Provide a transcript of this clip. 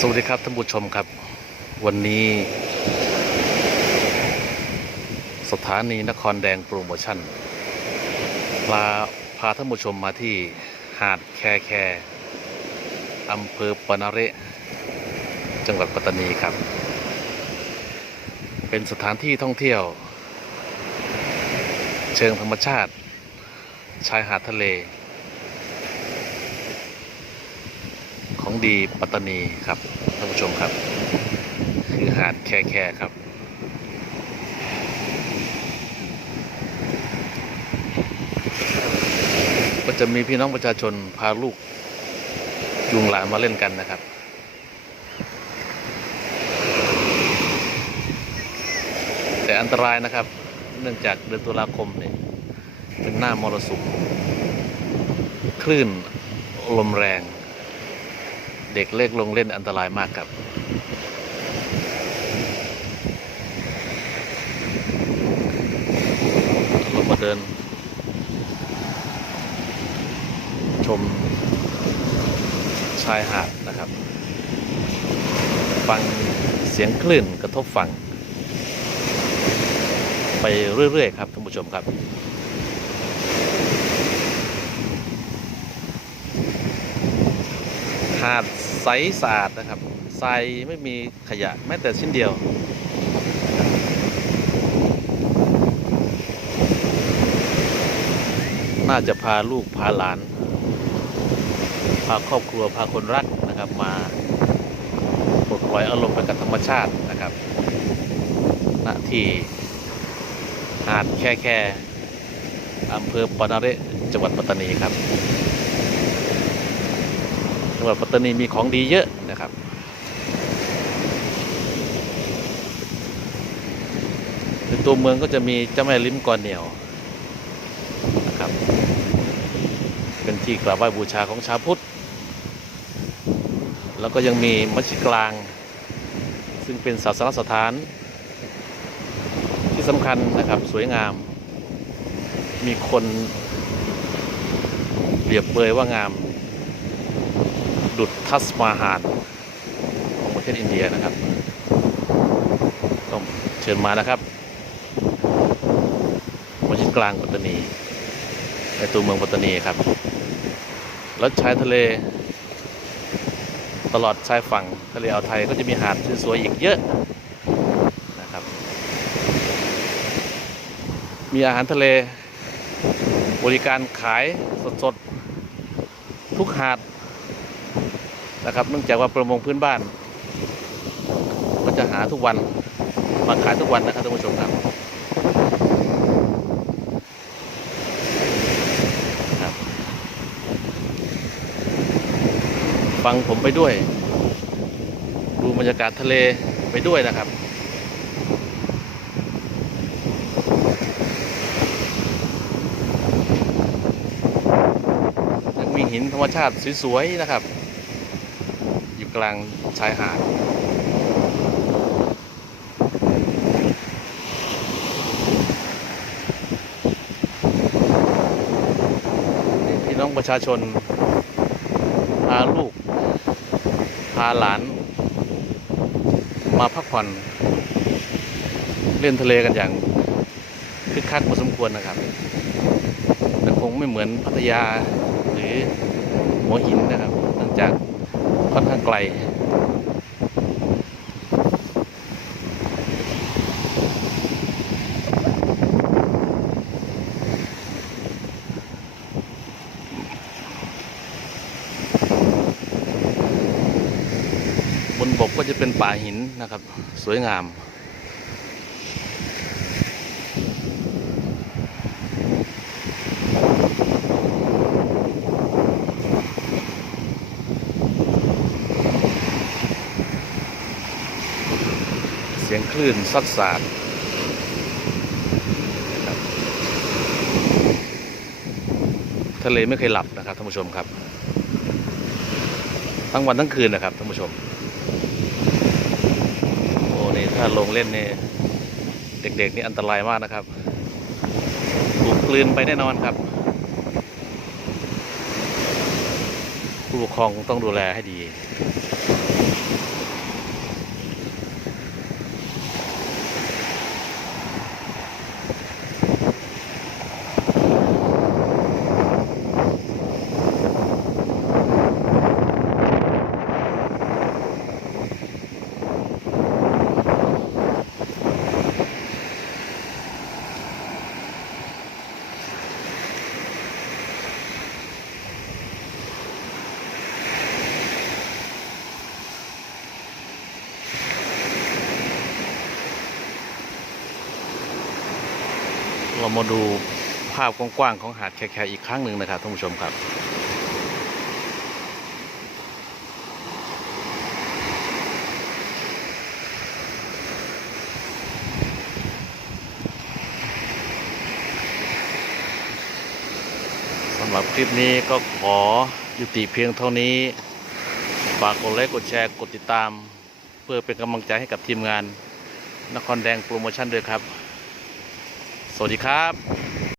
สวัสดีครับท่านผู้ชมครับ วันนี้ สถานีนครแดงโปรโมชั่นพาพาท่านผู้ชมมาที่หาดแคแคอำเภอปนาเรจังหวัดปัตตานีครับ เป็นสถานที่ท่องเที่ยว เชิงธรรมชาติ ชายหาดทะเล ของ ดีปัตตานีครับท่านผู้ชมครับ คือหาดแคแคครับ ก็จะมีพี่น้องประชาชนพาลูกยุงหลานมาเล่นกันนะครับแต่อันตรายนะครับ เนื่องจากเดือนตุลาคมเนี่ยเป็นหน้ามรสุมคลื่นลมแรง ด็กเล็กลงเล่นอันตรายมากครับเรามาเดิน ชมชายหาดนะครับ ฟังเสียงคลื่นกระทบฝั่ง ไปเรื่อย ๆ ครับท่านผู้ชมครับาดใสสะอาดนะครับทรายไม่มีขยะแม้แต่ชิ้นเดียวน่าจะพาลูกพาหลาน พาครอบครัวพาคนรักนะครับมาปลดปล่อยอารมณ์ไปกับธรรมชาตินะครับณที่หาดแค่แค่อำเภอปานาเรจังหวัดปัตตานีครับ จังหวัดปัตตานีมีของดีเยอะนะครับในตัวเมืองก็จะมีเจ้าแม่ลิ้มกอนเหนียวนะครับ เป็นที่กราบไหว้บูชาของชาวพุทธ แล้วก็ยังมีมัสยิกลาง ซึ่งเป็นศาสนสถาน ที่สำคัญนะครับสวยงาม มีคนเปรียบเปยว่างาม ดุดทัสมาฮานของประเทศอินเดียนะครับต้องเชิญมานะครับมัสยิดกลางปัตตานี ในตัวเมืองปัตตานีครับ แล้วชายทะเล ตลอดชายฝั่งทะเลอ่าวไทยก็จะมีหาดสวยๆอีกเยอะนะครับ มีอาหารทะเล บริการขายสดๆ ทุกหาด นะครับเนื่องจากว่าประมงพื้นบ้าน ก็จะหาทุกวันมาขายทุกวันนะครับท่านผู้ชมครับครับ ฟังผมไปด้วย ดูบรรยากาศทะเลไปด้วยนะครับยังมีหินธรรมชาติสวยๆนะครับ กลางชายหาดพี่น้องประชาชน พาลูก พาหลาน มาพักผ่อน เล่นทะเลกันอย่างคึกคักพอสมควรนะครับ แต่คงไม่เหมือนพัทยาหรือหัวหินนะครับเนื่องจาก ค่อนข้างไกล บนบกก็จะเป็นป่าหินนะครับ สวยงาม คลื่นซัดสาดครับทะเลไม่เคยหลับนะครับท่านผู้ชมครับ ทั้งวันทั้งคืนนะครับท่านผู้ชม โอ้นี่ถ้าลงเล่นนี่เด็กๆนี่อันตรายมากนะครับถูกกลืนไปแน่นอนครับ ผู้ปกครองต้องดูแลให้ดี เรามาดูภาพกว้างๆของหาดแคๆอีกครั้งหนึ่งนะครับท่านผู้ชมครับสำหรับคลิปนี้ก็ขอยุติเพียงเท่านี้ ฝากกดไลค์กดแชร์กดติดตาม เพื่อเป็นกำลังใจให้กับทีมงานนครแดงโปรโมชั่นด้วยครับ สวัสดีครับ